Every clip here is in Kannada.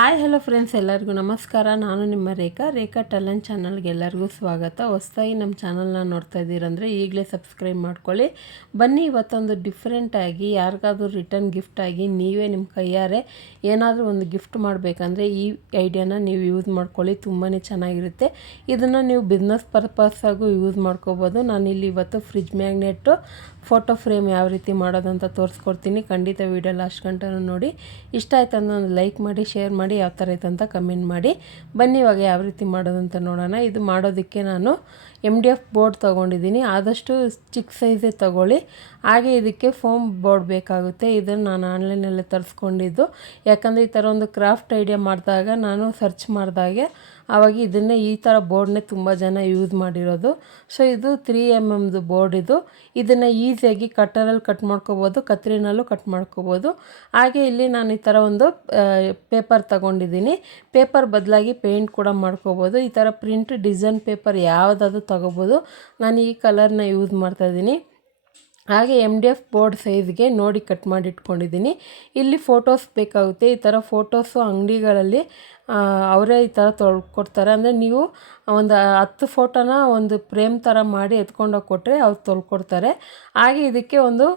ಹಾಯ್ ಹಲೋ ಫ್ರೆಂಡ್ಸ್, ಎಲ್ಲರಿಗೂ ನಮಸ್ಕಾರ. ನಾನು ನಿಮ್ಮ ರೇಖಾ ಟ್ಯಾಲೆಂಟ್ ಚಾನಲ್ಗೆ ಎಲ್ಲರಿಗೂ ಸ್ವಾಗತ. ಹೊಸದಾಗಿ ನಮ್ಮ ಚಾನಲ್ನ ನೋಡ್ತಾ ಇದ್ದೀರಂದರೆ ಈಗಲೇ ಸಬ್ಸ್ಕ್ರೈಬ್ ಮಾಡ್ಕೊಳ್ಳಿ. ಬನ್ನಿ, ಇವತ್ತೊಂದು ಡಿಫ್ರೆಂಟಾಗಿ ಯಾರಿಗಾದ್ರೂ ರಿಟರ್ನ್ ಗಿಫ್ಟಾಗಿ ನೀವೇ ನಿಮ್ಮ ಕೈಯಾರೆ ಏನಾದರೂ ಒಂದು ಗಿಫ್ಟ್ ಮಾಡಬೇಕಂದ್ರೆ ಈ ಐಡಿಯಾನ ನೀವು ಯೂಸ್ ಮಾಡ್ಕೊಳ್ಳಿ. ತುಂಬಾ ಚೆನ್ನಾಗಿರುತ್ತೆ. ಇದನ್ನು ನೀವು ಬಿಸ್ನೆಸ್ ಪರ್ಪಸ್ಸಾಗೂ ಯೂಸ್ ಮಾಡ್ಕೋಬೋದು. ನಾನಿಲ್ಲಿ ಇವತ್ತು ಫ್ರಿಜ್ ಮ್ಯಾಗ್ನೆಟ್ಟು ಫೋಟೋ ಫ್ರೇಮ್ ಯಾವ ರೀತಿ ಮಾಡೋದಂತ ತೋರಿಸ್ಕೊಡ್ತೀನಿ. ಖಂಡಿತ ವೀಡಿಯೋ ಲಾಸ್ಟ್ ಗಂಟನೂ ನೋಡಿ. ಇಷ್ಟ ಆಯ್ತು ಅಂದ್ರೆ ಒಂದು ಲೈಕ್ ಮಾಡಿ, ಶೇರ್ ಮಾಡಿ, ಯಾವ ಥರ ಐತೆ ಅಂತ ಕಮೆಂಟ್ ಮಾಡಿ. ಬನ್ನಿ ಇವಾಗ ಯಾವ ರೀತಿ ಮಾಡೋದಂತ ನೋಡೋಣ. ಇದು ಮಾಡೋದಕ್ಕೆ ನಾನು MDF ಬೋರ್ಡ್ ತೊಗೊಂಡಿದ್ದೀನಿ. ಆದಷ್ಟು ಚಿಕ್ಕ ಸೈಜೇ ತೊಗೊಳ್ಳಿ. ಹಾಗೆ ಇದಕ್ಕೆ ಫೋಮ್ ಬೋರ್ಡ್ ಬೇಕಾಗುತ್ತೆ. ಇದನ್ನು ನಾನು ಆನ್ಲೈನಲ್ಲೇ ತರಿಸ್ಕೊಂಡಿದ್ದು. ಯಾಕಂದರೆ ಈ ಥರ ಒಂದು ಕ್ರಾಫ್ಟ್ ಐಡಿಯಾ ಮಾಡಿದಾಗ ನಾನು ಸರ್ಚ್ ಮಾಡಿದಾಗೆ ಆವಾಗ ಇದನ್ನೇ ಈ ಥರ ಬೋರ್ಡ್ನೇ ತುಂಬ ಜನ ಯೂಸ್ ಮಾಡಿರೋದು. ಸೊ ಇದು 3mm ಬೋರ್ಡ್. ಇದನ್ನು ಈಸಿಯಾಗಿ ಕಟ್ಟರಲ್ಲಿ ಕಟ್ ಮಾಡ್ಕೋಬೋದು, ಕತ್ರಿನಲ್ಲೂ ಕಟ್ ಮಾಡ್ಕೋಬೋದು. ಹಾಗೆ ಇಲ್ಲಿ ನಾನು ಈ ಥರ ಒಂದು ಪೇಪರ್ ತಗೊಂಡಿದ್ದೀನಿ. ಪೇಪರ್ ಬದಲಾಗಿ ಪೇಂಟ್ ಕೂಡ ಮಾಡ್ಕೋಬೋದು. ಈ ಥರ ಪ್ರಿಂಟ್ ಡಿಸೈನ್ ಪೇಪರ್ ಯಾವುದಾದ್ರೂ ತಗೋಬೋದು. ನಾನು ಈ ಕಲರ್ನ ಯೂಸ್ ಮಾಡ್ತಾಯಿದ್ದೀನಿ. ಹಾಗೆ MDF ಬೋರ್ಡ್ ಸೈಜ್ಗೆ ನೋಡಿ ಕಟ್ ಮಾಡಿ ಇಟ್ಕೊಂಡಿದ್ದೀನಿ. ಇಲ್ಲಿ ಫೋಟೋಸ್ ಬೇಕಾಗುತ್ತೆ. ಈ ಥರ ಫೋಟೋಸು ಅಂಗಡಿಗಳಲ್ಲಿ ಅವರೇ ಈ ಥರ ತೊಳ್ಕೊಡ್ತಾರೆ. ಅಂದರೆ ನೀವು ಒಂದು 10 ಫೋಟೋನ ಒಂದು ಫ್ರೇಮ್ ಥರ ಮಾಡಿ ಎತ್ಕೊಂಡೋಗಿ ಕೊಟ್ಟರೆ ಅವ್ರು ತೊಳ್ಕೊಡ್ತಾರೆ. ಹಾಗೆ ಇದಕ್ಕೆ ಒಂದು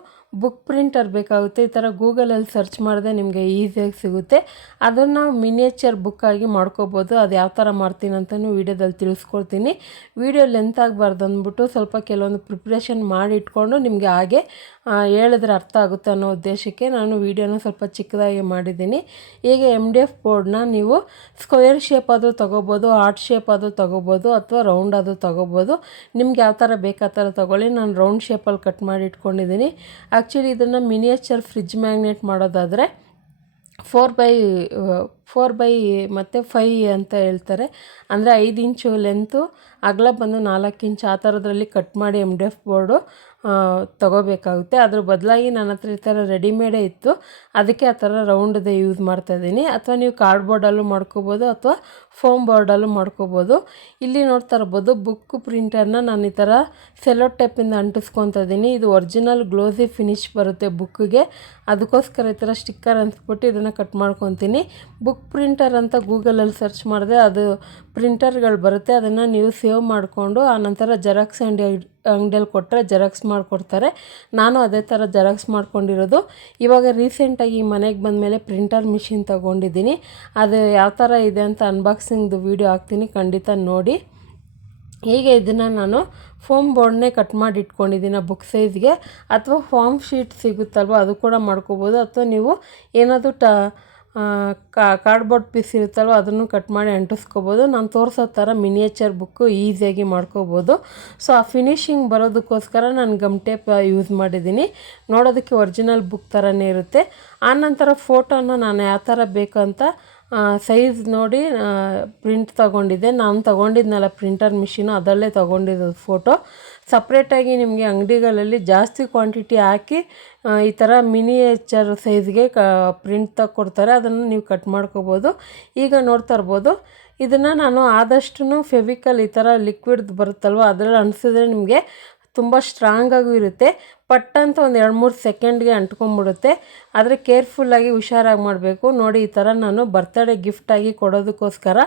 ಬುಕ್ ಪ್ರಿಂಟರ್ ಬೇಕಾಗುತ್ತೆ. ಈ ಥರ ಗೂಗಲಲ್ಲಿ ಸರ್ಚ್ ಮಾಡಿದ್ರೆ ನಿಮಗೆ ಈಸಿಯಾಗಿ ಸಿಗುತ್ತೆ. ಅದನ್ನು ಮಿನಿಯೇಚರ್ ಬುಕ್ಕಾಗಿ ಮಾಡ್ಕೋಬೋದು. ಅದು ಯಾವ ಥರ ಮಾಡ್ತೀನಿ ಅಂತಲೂ ವೀಡಿಯೋದಲ್ಲಿ ತಿಳಿಸ್ಕೊಡ್ತೀನಿ. ವೀಡಿಯೋ ಲೆಂತ್ ಆಗಬಾರ್ದು ಅಂದ್ಬಿಟ್ಟು ಸ್ವಲ್ಪ ಕೆಲವೊಂದು ಪ್ರಿಪ್ರೇಷನ್ ಮಾಡಿ ಇಟ್ಕೊಂಡು ನಿಮಗೆ ಹಾಗೆ ಹೇಳಿದ್ರೆ ಅರ್ಥ ಆಗುತ್ತೆ ಅನ್ನೋ ಉದ್ದೇಶಕ್ಕೆ ನಾನು ವೀಡಿಯೋನ ಸ್ವಲ್ಪ ಚಿಕ್ಕದಾಗಿ ಮಾಡಿದ್ದೀನಿ. ಹೀಗೆ MDF ಬೋರ್ಡ್ನ ನೀವು ಸ್ಕ್ವೇರ್ ಶೇಪ್ ಆದರೂ ತೊಗೋಬೋದು, ಹಾರ್ಟ್ ಶೇಪ್ ಆದರೂ ತೊಗೋಬೋದು, ಅಥವಾ ರೌಂಡ್ ಆದರೂ ತೊಗೋಬೋದು. ನಿಮ್ಗೆ ಯಾವ ಥರ ಬೇಕು ಆ ಥರ ತೊಗೊಳ್ಳಿ. ನಾನು ರೌಂಡ್ ಶೇಪಲ್ಲಿ ಕಟ್ ಮಾಡಿ ಇಟ್ಕೊಂಡಿದ್ದೀನಿ. ಆ್ಯಕ್ಚುಲಿ ಇದನ್ನು ಮಿನಿಯೇಚರ್ ಫ್ರಿಜ್ ಮ್ಯಾಗ್ನೆಟ್ ಮಾಡೋದಾದರೆ 4x4 ಮತ್ತು 5 ಅಂತ ಹೇಳ್ತಾರೆ. ಅಂದರೆ 5 ಇಂಚು ಲೆಂತು, ಅಗಲ ಬಂದು 4 ಇಂಚು, ಆ ಥರದ್ರಲ್ಲಿ ಕಟ್ ಮಾಡಿ MDF ಬೋರ್ಡು ತೊಗೋಬೇಕಾಗುತ್ತೆ. ಅದ್ರ ಬದಲಾಗಿ ನನ್ನ ಹತ್ರ ಈ ಥರ ರೆಡಿಮೇಡೇ ಇತ್ತು. ಅದಕ್ಕೆ ಆ ಥರ ರೌಂಡದೇ ಯೂಸ್ ಮಾಡ್ತಾಯಿದ್ದೀನಿ. ಅಥವಾ ನೀವು ಕಾರ್ಡ್ಬೋರ್ಡಲ್ಲೂ ಮಾಡ್ಕೋಬೋದು, ಅಥವಾ ಫೋಮ್ ಬೋರ್ಡಲ್ಲೂ ಮಾಡ್ಕೋಬೋದು. ಇಲ್ಲಿ ನೋಡ್ತಾ ಇರ್ಬೋದು, ಬುಕ್ ಪ್ರಿಂಟರ್ನ ನಾನು ಈ ಥರ ಸೆಲೋ ಟೇಪಿಂದ ಅಂಟಿಸ್ಕೊತಾ ಇದ್ದೀನಿ. ಇದು ಒರಿಜಿನಲ್ ಗ್ಲೋಸಿ ಫಿನಿಶ್ ಬರುತ್ತೆ ಬುಕ್ಕಿಗೆ. ಅದಕ್ಕೋಸ್ಕರ ಈ ಥರ ಸ್ಟಿಕ್ಕರ್ ಅಂಟಿಸ್ಬಿಟ್ಟು ಇದನ್ನು ಕಟ್ ಮಾಡ್ಕೊತೀನಿ. ಬುಕ್ ಪ್ರಿಂಟರ್ ಅಂತ ಗೂಗಲಲ್ಲಿ ಸರ್ಚ್ ಮಾಡಿದ್ರೆ ಅದು ಪ್ರಿಂಟರ್ಗಳು ಬರುತ್ತೆ. ಅದನ್ನು ನೀವು ಸೇವ್ ಮಾಡಿಕೊಂಡು ಆನಂತರ ಜೆರಾಕ್ಸ್ ಅಂಗಡಿಯಲ್ಲಿ ಕೊಟ್ಟರೆ ಜೆರಾಕ್ಸ್ ಮಾಡಿಕೊಡ್ತಾರೆ. ನಾನು ಅದೇ ಥರ ಜೆರಾಕ್ಸ್ ಮಾಡ್ಕೊಂಡಿರೋದು. ಇವಾಗ ರೀಸೆಂಟಾಗಿ ಮನೆಗೆ ಬಂದಮೇಲೆ ಪ್ರಿಂಟರ್ ಮಿಷಿನ್ ತೊಗೊಂಡಿದ್ದೀನಿ. ಅದು ಯಾವ ಥರ ಇದೆ ಅಂತ ಅನ್ಬಾಕ್ಸಿಂಗ್ದು ವೀಡಿಯೋ ಹಾಕ್ತೀನಿ, ಖಂಡಿತ ನೋಡಿ. ಹೀಗೆ ಇದನ್ನು ನಾನು ಫೋಮ್ ಬೋರ್ಡ್ನೇ ಕಟ್ ಮಾಡಿ ಇಟ್ಕೊಂಡಿದ್ದೀನಿ ಬುಕ್ ಸೈಜ್ಗೆ. ಅಥವಾ ಫಾರ್ಮ್ ಶೀಟ್ ಸಿಗುತ್ತಲ್ವ, ಅದು ಕೂಡ ಮಾಡ್ಕೋಬೋದು. ಅಥವಾ ನೀವು ಏನಾದರೂ ಕಾರ್ಡ್ಬೋರ್ಡ್ ಪೀಸ್ ಇರುತ್ತಲ್ವ, ಅದನ್ನು ಕಟ್ ಮಾಡಿ ಅಂಟಿಸ್ಕೋಬೋದು. ನಾನು ತೋರಿಸೋ ಥರ ಮಿನಿಯೇಚರ್ ಬುಕ್ಕು ಈಸಿಯಾಗಿ ಮಾಡ್ಕೋಬೋದು. ಸೊ ಆ ಫಿನಿಶಿಂಗ್ ಬರೋದಕ್ಕೋಸ್ಕರ ನಾನು ಗಮ್ ಟೇಪ್ ಯೂಸ್ ಮಾಡಿದ್ದೀನಿ. ನೋಡೋದಕ್ಕೆ ಒರಿಜಿನಲ್ ಬುಕ್ ಥರನೇ ಇರುತ್ತೆ. ಆನಂತರ ಫೋಟೋನ ನಾನು ಯಾವ ಥರ ಬೇಕು ಅಂತ ಸೈಜ್ ನೋಡಿ ಪ್ರಿಂಟ್ ತೊಗೊಂಡಿದ್ದೆ. ನಾನು ತೊಗೊಂಡಿದ್ನಲ್ಲ ಪ್ರಿಂಟರ್ ಮಿಷಿನು, ಅದರಲ್ಲೇ ತೊಗೊಂಡಿದ್ದು ಫೋಟೋ. ಸಪ್ರೇಟಾಗಿ ನಿಮಗೆ ಅಂಗಡಿಗಳಲ್ಲಿ ಜಾಸ್ತಿ ಕ್ವಾಂಟಿಟಿ ಹಾಕಿ ಈ ಥರ ಮಿನಿಯೇಚರ್ ಸೈಜ್ಗೆ ಪ್ರಿಂಟ್ ತಗೊಡ್ತಾರೆ. ಅದನ್ನು ನೀವು ಕಟ್ ಮಾಡ್ಕೋಬೋದು. ಈಗ ನೋಡ್ತಾ ಇರ್ಬೋದು, ಇದನ್ನು ನಾನು ಆದಷ್ಟು ಫೆವಿಕಲ್ ಈ ಥರ ಲಿಕ್ವಿಡ್ ಬರುತ್ತಲ್ವ, ಅದರಲ್ಲಿ ಅಂಟಿಸಿದ್ರೆ ನಿಮಗೆ ತುಂಬ ಸ್ಟ್ರಾಂಗಾಗೂ ಇರುತ್ತೆ. ಪಟ್ಟಂತ ಒಂದು 2-3 ಸೆಕೆಂಡ್ಗೆ ಅಂಟ್ಕೊಂಡ್ಬಿಡುತ್ತೆ. ಆದರೆ ಕೇರ್ಫುಲ್ಲಾಗಿ ಹುಷಾರಾಗಿ ಮಾಡಬೇಕು. ನೋಡಿ, ಈ ಥರ ನಾನು ಬರ್ತ್ಡೇ ಗಿಫ್ಟಾಗಿ ಕೊಡೋದಕ್ಕೋಸ್ಕರ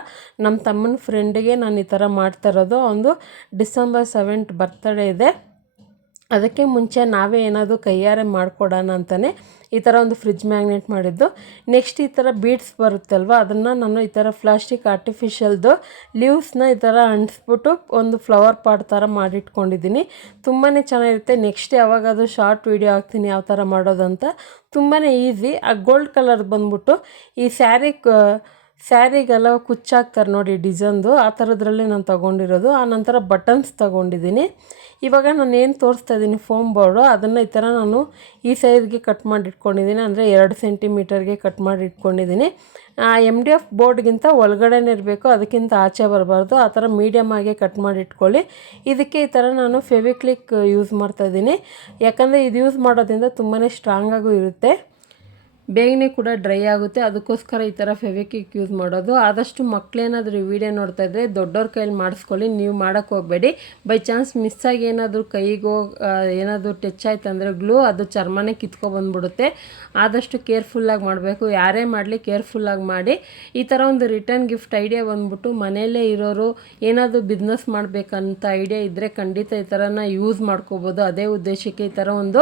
ನಮ್ಮ ತಮ್ಮನ ಫ್ರೆಂಡಿಗೆ ನಾನು ಈ ಥರ ಮಾಡ್ತಾ ಇರೋದು. ಒಂದು ಡಿಸೆಂಬರ್ 7th ಬರ್ತ್ಡೇ ಇದೆ. ಅದಕ್ಕೆ ಮುಂಚೆ ನಾವೇ ಏನಾದರೂ ಕೈಯಾರೆ ಮಾಡಿಕೊಡೋಣ ಅಂತಲೇ ಈ ಥರ ಒಂದು ಫ್ರಿಜ್ ಮ್ಯಾಗ್ನೆಟ್ ಮಾಡಿದ್ದು. ನೆಕ್ಸ್ಟ್ ಈ ಥರ ಬೀಡ್ಸ್ ಬರುತ್ತಲ್ವ, ಅದನ್ನು ನಾನು ಈ ಥರ ಪ್ಲಾಸ್ಟಿಕ್ ಆರ್ಟಿಫಿಷಿಯಲ್ದು ಲೀವ್ಸ್ನ ಈ ಥರ ಅಂಟಿಸ್ಬಿಟ್ಟು ಒಂದು ಫ್ಲವರ್ ಪಾಟ್ ಥರ ಮಾಡಿಟ್ಕೊಂಡಿದ್ದೀನಿ. ತುಂಬಾ ಚೆನ್ನಾಗಿರುತ್ತೆ. ನೆಕ್ಸ್ಟ್ ಯಾವಾಗಾದರೂ ಶಾರ್ಟ್ ವೀಡಿಯೋ ಹಾಕ್ತೀನಿ ಯಾವ ಥರ ಮಾಡೋದಂತ. ತುಂಬಾ ಈಸಿ. ಆ ಗೋಲ್ಡ್ ಕಲರ್ ಬಂದ್ಬಿಟ್ಟು ಈ ಸ್ಯಾರಿಗೆಲ್ಲ ಕುಚ್ಚಾಕ್ತಾರೆ ನೋಡಿ ಡಿಸೈನ್ದು, ಆ ಥರದ್ರಲ್ಲಿ ನಾನು ತೊಗೊಂಡಿರೋದು. ಆನಂತರ ಬಟನ್ಸ್ ತೊಗೊಂಡಿದ್ದೀನಿ. ಇವಾಗ ನಾನು ಏನು ತೋರಿಸ್ತಾ ಇದ್ದೀನಿ ಫೋಮ್ ಬೋರ್ಡು, ಅದನ್ನು ಈ ಥರ ನಾನು ಈ ಸೈಜ್ಗೆ ಕಟ್ ಮಾಡಿ ಇಟ್ಕೊಂಡಿದ್ದೀನಿ. ಅಂದರೆ 2 ಸೆಂಟಿಮೀಟರ್ಗೆ ಕಟ್ ಮಾಡಿ ಇಟ್ಕೊಂಡಿದ್ದೀನಿ. MDF ಬೋರ್ಡ್ಗಿಂತ ಒಳಗಡೆನೇ ಇರಬೇಕು, ಅದಕ್ಕಿಂತ ಆಚೆ ಬರಬಾರ್ದು. ಆ ಥರ ಮೀಡಿಯಮ್ ಆಗಿ ಕಟ್ ಮಾಡಿ ಇಟ್ಕೊಳ್ಳಿ. ಇದಕ್ಕೆ ಈ ಥರ ನಾನು ಫೆವಿಕ್ವಿಕ್ ಯೂಸ್ ಮಾಡ್ತಾಯಿದ್ದೀನಿ. ಯಾಕಂದರೆ ಇದು ಯೂಸ್ ಮಾಡೋದ್ರಿಂದ ತುಂಬಾ ಸ್ಟ್ರಾಂಗಾಗೂ ಇರುತ್ತೆ. ಬೇಗನೆ ಕೂಡ ಡ್ರೈ ಆಗುತ್ತೆ. ಅದಕ್ಕೋಸ್ಕರ ಈ ಥರ ಫೆವಿಕ್ವಿಕ್ ಯೂಸ್ ಮಾಡೋದು. ಆದಷ್ಟು ಮಕ್ಕಳೇನಾದರೂ ಈ ವಿಡಿಯೋ ನೋಡ್ತಾ ಇದ್ದರೆ ದೊಡ್ಡವ್ರ ಕೈಯಲ್ಲಿ ಮಾಡಿಸ್ಕೊಳ್ಳಿ, ನೀವು ಮಾಡೋಕ್ಕೆ ಹೋಗಬೇಡಿ. ಬೈ ಚಾನ್ಸ್ ಮಿಸ್ಸಾಗಿ ಏನಾದರೂ ಕೈಗೋ ಏನಾದರೂ ಟಚ್ ಆಯ್ತು ಅಂದರೆ ಗ್ಲೂ ಅದು ಚರ್ಮನೇ ಕಿತ್ಕೊಬಂದ್ಬಿಡುತ್ತೆ. ಆದಷ್ಟು ಕೇರ್ಫುಲ್ಲಾಗಿ ಮಾಡಬೇಕು. ಯಾರೇ ಮಾಡಲಿ ಕೇರ್ಫುಲ್ಲಾಗಿ ಮಾಡಿ. ಈ ಥರ ಒಂದು ರಿಟರ್ನ್ ಗಿಫ್ಟ್ ಐಡಿಯಾ ಬಂದ್ಬಿಟ್ಟು ಮನೆಯಲ್ಲೇ ಇರೋರು ಏನಾದರೂ ಬಿಸ್ನೆಸ್ ಮಾಡಬೇಕಂತ ಐಡಿಯಾ ಇದ್ದರೆ ಖಂಡಿತ ಈ ಥರನ ಯೂಸ್ ಮಾಡ್ಕೋಬೋದು. ಅದೇ ಉದ್ದೇಶಕ್ಕೆ ಈ ಥರ ಒಂದು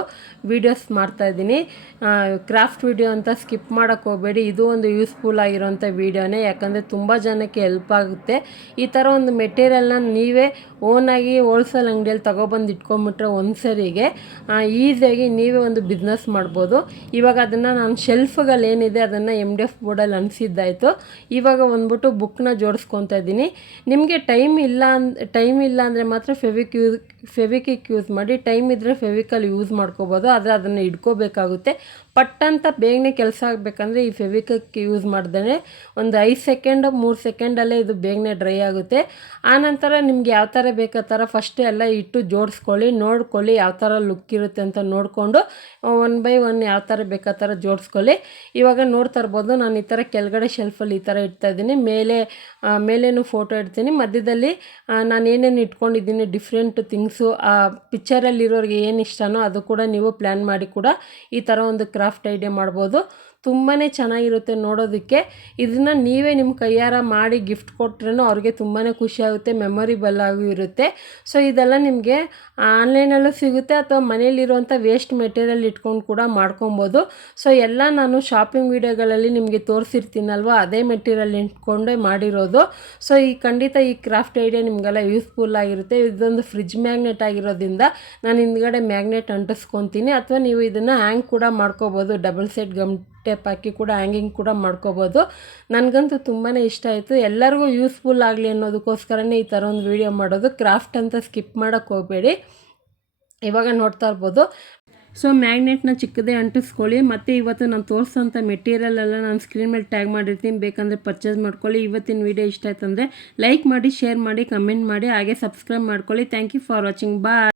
ವೀಡಿಯೋಸ್ ಮಾಡ್ತಾಯಿದ್ದೀನಿ. ಕ್ರಾಫ್ಟ್ ವಿಡಿಯೋ ಅಂತ ಸ್ಕಿಪ್ ಮಾಡೋಕ್ಕೆ ಹೋಗಬೇಡಿ. ಇದು ಒಂದು ಯೂಸ್ಫುಲ್ ಆಗಿರೋಂಥ ವೀಡಿಯೋನೇ, ಯಾಕಂದರೆ ತುಂಬ ಜನಕ್ಕೆ ಹೆಲ್ಪ್ ಆಗುತ್ತೆ. ಈ ಥರ ಒಂದು ಮೆಟೀರಿಯಲ್ನ ನೀವೇ ಓನಾಗಿ ಹೋಲ್ಸೇಲ್ ಅಂಗಡಿಯಲ್ಲಿ ತೊಗೊಬಂದು ಇಟ್ಕೊಂಬಿಟ್ರೆ ಒಂದು ಸರಿಗೆ ಈಸಿಯಾಗಿ ನೀವೇ ಒಂದು ಬಿಸ್ನೆಸ್ ಮಾಡ್ಬೋದು. ಇವಾಗ ಅದನ್ನು ನಾನು ಶೆಲ್ಫ್ಗಳೇನಿದೆ ಅದನ್ನು MDF ಬೋರ್ಡಲ್ಲಿ ಅನಿಸಿದ್ದಾಯಿತು. ಇವಾಗ ಬಂದ್ಬಿಟ್ಟು ಬುಕ್ನ ಜೋಡಿಸ್ಕೊತಾ ಇದ್ದೀನಿ. ನಿಮಗೆ ಟೈಮ್ ಇಲ್ಲ ಅಂದರೆ ಮಾತ್ರ ಫೆವಿಕ್ವಿಕ್ ಯೂಸ್ ಮಾಡಿ. ಟೈಮ್ ಇದ್ದರೆ ಫೆವಿಕಲ್ ಯೂಸ್ ಮಾಡ್ಕೋಬೋದು, ಆದರೆ ಅದನ್ನು ಇಟ್ಕೋಬೇಕಾಗುತ್ತೆ. ಪಟ್ಟಂತ ಬೇಗನೆ ಕೆಲಸ ಆಗಬೇಕಂದ್ರೆ ಈ ಫೆವಿಕ್ವಿಕ್ ಯೂಸ್ ಮಾಡ್ದೇ ಒಂದು 5 ಸೆಕೆಂಡ್ 3 ಸೆಕೆಂಡಲ್ಲೇ ಇದು ಬೇಗನೆ ಡ್ರೈ ಆಗುತ್ತೆ. ಆನಂತರ ನಿಮ್ಗೆ ಯಾವ ಥರ ಬೇಕು ಆ ಥರ ಫಸ್ಟ್ ಎಲ್ಲ ಇಟ್ಟು ಜೋಡಿಸ್ಕೊಳ್ಳಿ, ನೋಡ್ಕೊಳ್ಳಿ ಯಾವ ಥರ ಲುಕ್ ಇರುತ್ತೆ ಅಂತ ನೋಡಿಕೊಂಡು 1 ಬೈ 1 ಯಾವ ಥರ ಬೇಕು ಆ ಥರ ಜೋಡಿಸ್ಕೊಳ್ಳಿ. ಇವಾಗ ನೋಡ್ತಾ ಇರ್ಬೋದು ನಾನು ಈ ಥರ ಕೆಳಗಡೆ ಶೆಲ್ಫಲ್ಲಿ ಈ ಥರ ಇಡ್ತಾಯಿದ್ದೀನಿ, ಮೇಲೇನು ಫೋಟೋ ಇಡ್ತೀನಿ, ಮಧ್ಯದಲ್ಲಿ ನಾನು ಏನೇನು ಇಟ್ಕೊಂಡಿದ್ದೀನಿ ಡಿಫ್ರೆಂಟ್ ಥಿಂಗ್ಸು. ಆ ಪಿಕ್ಚರಲ್ಲಿರೋರಿಗೆ ಏನು ಇಷ್ಟನೋ ಅದು ಕೂಡ ನೀವು ಪ್ಲ್ಯಾನ್ ಮಾಡಿ ಕೂಡ ಈ ಥರ ಒಂದು ಕ್ರಾಫ್ಟ್ ಐಡಿಯಾ ಮಾಡ್ಬೋದು. ತುಂಬಾ ಚೆನ್ನಾಗಿರುತ್ತೆ ನೋಡೋದಕ್ಕೆ. ಇದನ್ನು ನೀವೇ ನಿಮ್ಮ ಕೈಯಾರ ಮಾಡಿ ಗಿಫ್ಟ್ ಕೊಟ್ರೂ ಅವ್ರಿಗೆ ತುಂಬಾ ಖುಷಿಯಾಗುತ್ತೆ, ಮೆಮೊರಿಬಲ್ ಆಗೂ ಇರುತ್ತೆ. ಸೊ ಇದೆಲ್ಲ ನಿಮಗೆ ಆನ್ಲೈನಲ್ಲೂ ಸಿಗುತ್ತೆ ಅಥವಾ ಮನೇಲಿರುವಂಥ ವೇಸ್ಟ್ ಮೆಟೀರಿಯಲ್ ಇಟ್ಕೊಂಡು ಕೂಡ ಮಾಡ್ಕೊಬೋದು. ಸೊ ಎಲ್ಲ ನಾನು ಶಾಪಿಂಗ್ ವೀಡಿಯೋಗಳಲ್ಲಿ ನಿಮಗೆ ತೋರಿಸಿರ್ತೀನಲ್ವ, ಅದೇ ಮೆಟೀರಿಯಲ್ ಇಟ್ಕೊಂಡೇ ಮಾಡಿರೋದು. ಸೊ ಖಂಡಿತ ಈ ಕ್ರಾಫ್ಟ್ ಐಡಿಯಾ ನಿಮಗೆಲ್ಲ ಯೂಸ್ಫುಲ್ ಆಗಿರುತ್ತೆ. ಇದೊಂದು ಫ್ರಿಜ್ ಮ್ಯಾಗ್ನೆಟ್ ಆಗಿರೋದ್ರಿಂದ ನಾನು ಹಿಂದ್ಗಡೆ ಮ್ಯಾಗ್ನೆಟ್ ಅಂಟಿಸ್ಕೊತೀನಿ, ಅಥವಾ ನೀವು ಇದನ್ನು ಹ್ಯಾಂಗ್ ಕೂಡ ಮಾಡ್ಕೋಬೋದು. ಡಬಲ್ ಸೈಡ್ ಗಮ್ ಟೇಪ್ ಹಾಕಿ ಕೂಡ ಹ್ಯಾಂಗಿಂಗ್ ಕೂಡ ಮಾಡ್ಕೋಬೋದು. ನನಗಂತೂ ತುಂಬಾ ಇಷ್ಟ ಆಯಿತು. ಎಲ್ಲರಿಗೂ ಯೂಸ್ಫುಲ್ ಆಗಲಿ ಅನ್ನೋದಕ್ಕೋಸ್ಕರನೇ ಈ ಥರ ಒಂದು ವೀಡಿಯೋ ಮಾಡೋದು. ಕ್ರಾಫ್ಟ್ ಅಂತ ಸ್ಕಿಪ್ ಮಾಡೋಕ್ಕೆ ಹೋಗಬೇಡಿ. ಇವಾಗ ನೋಡ್ತಾ ಇರ್ಬೋದು. ಸೊ ಮ್ಯಾಗ್ನೆಟ್ನ ಚಿಕ್ಕದೇ ಅಂಟಿಸ್ಕೊಳ್ಳಿ. ಮತ್ತು ಇವತ್ತು ನಾನು ತೋರಿಸೋಂಥ ಮೆಟೀರಿಯಲ್ ಎಲ್ಲ ನಾನು ಸ್ಕ್ರೀನ್ ಮೇಲೆ ಟ್ಯಾಗ್ ಮಾಡಿರ್ತೀನಿ, ಬೇಕಂದರೆ ಪರ್ಚೇಸ್ ಮಾಡ್ಕೊಳ್ಳಿ. ಇವತ್ತಿನ ವೀಡಿಯೋ ಇಷ್ಟ ಆಯ್ತು ಅಂದರೆ ಲೈಕ್ ಮಾಡಿ, ಶೇರ್ ಮಾಡಿ, ಕಮೆಂಟ್ ಮಾಡಿ, ಹಾಗೆ ಸಬ್ಸ್ಕ್ರೈಬ್ ಮಾಡ್ಕೊಳ್ಳಿ. Thank you for watching. Bye.